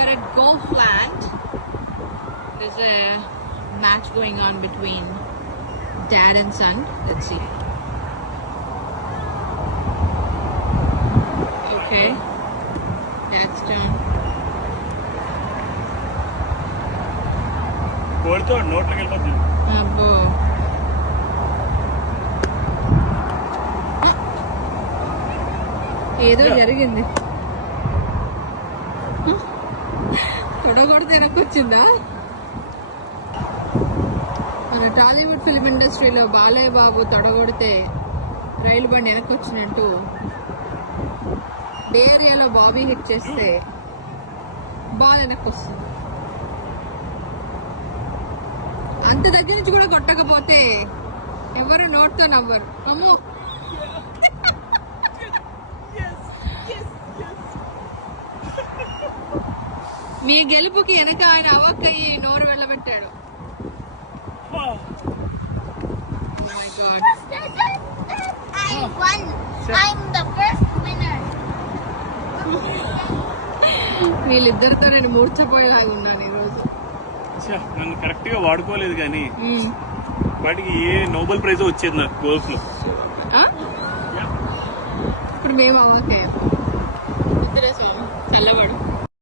are at Golfland. There's a match going on between dad and son. Let's see. Okay. Dad's turn. కోడితో నోట్లోకి వెళ్ళిపోతుంది. అబ్బో. ఏదో జరిగింది. తొడగొడితే వెనక్కొచ్చిందా? మన టాలీవుడ్ ఫిల్మ్ ఇండస్ట్రీలో బాలయ్య బాబు తొడగొడితే రైలు బండి వెనక్కొచ్చినట్టు డే ఏరియాలో బాబీ హిట్ చేస్తే బాల్ వెనక్కొస్తుంది. అంత దగ్గర నుంచి కూడా కొట్టకపోతే ఎవరు నోట్తో నవ్వరు. అమ్మో, మీ గెలుపుకి వెనక ఆయన అవక్కయ్యి నోరు వెళ్ళబెట్టాడు. Oh my God. I won. I'm the first winner. వీళ్ళిద్దరితో నేను మూర్చపోయేలాగా ఉన్నాను ఈరోజు. నన్ను కరెక్ట్ గా వాడుకోలేదు కానీ వాటికి ఏ నోబెల్ ప్రైజ్ వచ్చేది నాకు గోల్ఫ్ లో. ఇప్పుడు మేము అవ్వకే ఇద్దరే స్వామి చల్లవాడు.